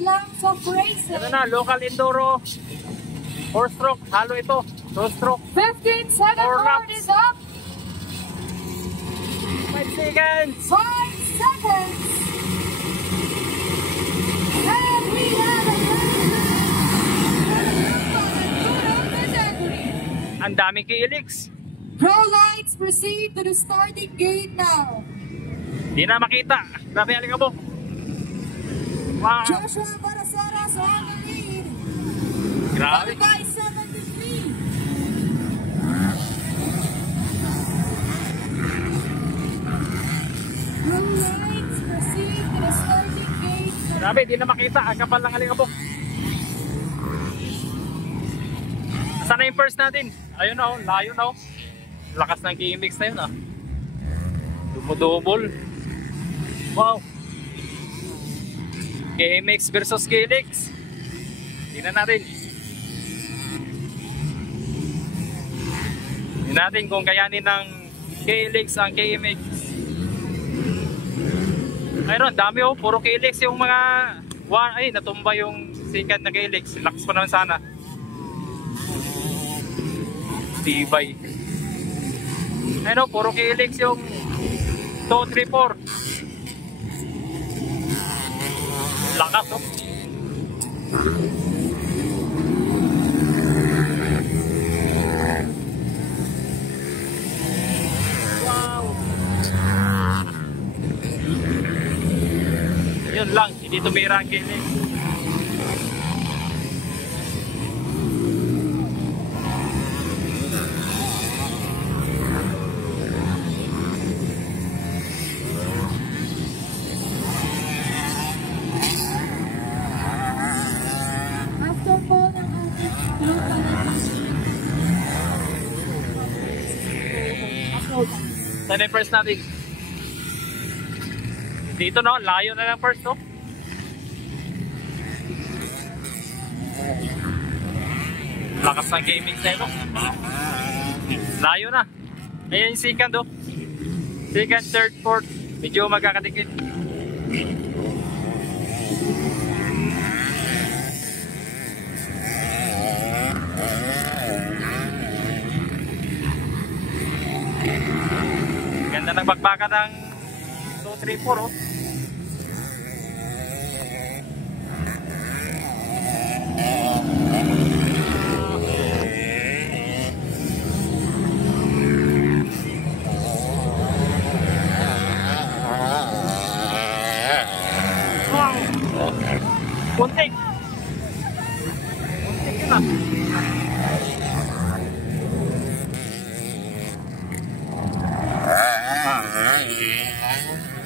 laps of racing. Ito na, local enduro. 4-stroke, halo ito. 2-stroke. 15-second board is up. 5 seconds. 5 seconds. And we have a category. Ang daming KLX. Pro lights proceed to the starting gate now. Di na makita. Grabe alikabok. Wow. Joshua Barasaras on the lead. Grabe. Followed by 73. Pro lights proceed to the starting gate. Grabe, di na makita. Ang kapal ng alikabok. Saan na yung first natin? Ayun na oh, layo na oh. Lakas ng KMX na yun ah. Dumudubol. Wow. KMX versus KLX. Tingnan natin. Tingnan natin kung kayanin ng KLX ang KMX. Ayun, dami oh. Puro KLX yung mga... Ay, natumba yung second na KLX. Lakas pa naman sana. Tibay. Ayun oh, puro KLX yung 2, 3, 4. Lakas oh. Wow. Yun lang, hindi tumira ang KLX. Saan yung first natin? Dito no, layo na lang first no? Lakas ng gaming tayo no? Layo na. Ayan yung second oh. Second, third, fourth. Medyo magkakatikit. Ganda ng bakbaka ng 2, 3, 4 oh. Wow. Puntik. Puntik yun ah.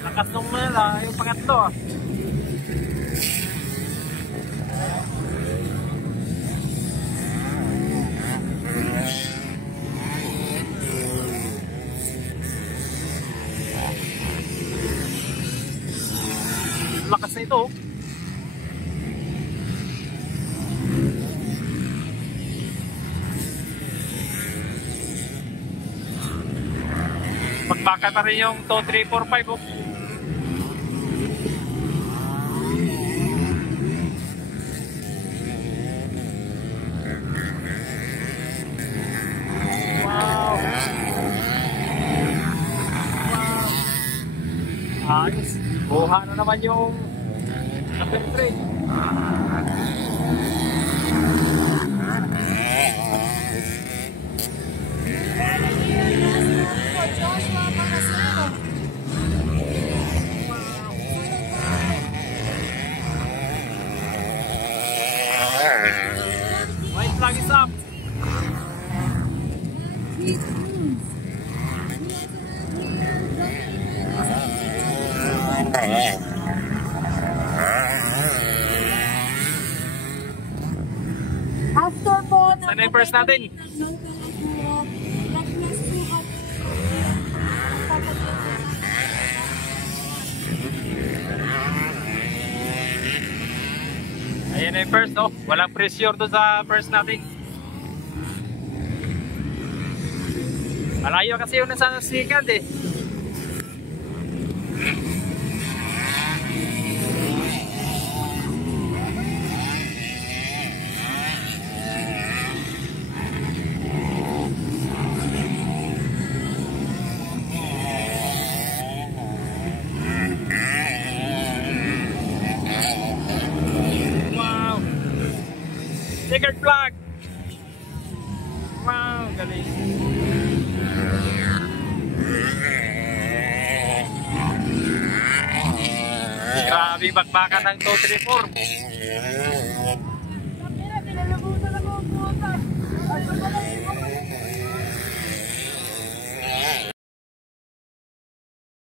Lakas nung yung pangatlo ah. Lakas na ito oh. Magbaka pa rin yung 2, 3, 4, 5 oh. Wow. Wow. Ayos. Buha na naman yung number 3. White flag is up. After po Saan na yung first natin? Ayan na yung first oh. Walang pressure to sa first natin. Malayo kasi yung nasa second eh. ang galing. Grabe bakbakan ng 234. Tinalabutan ako, puta. Ay,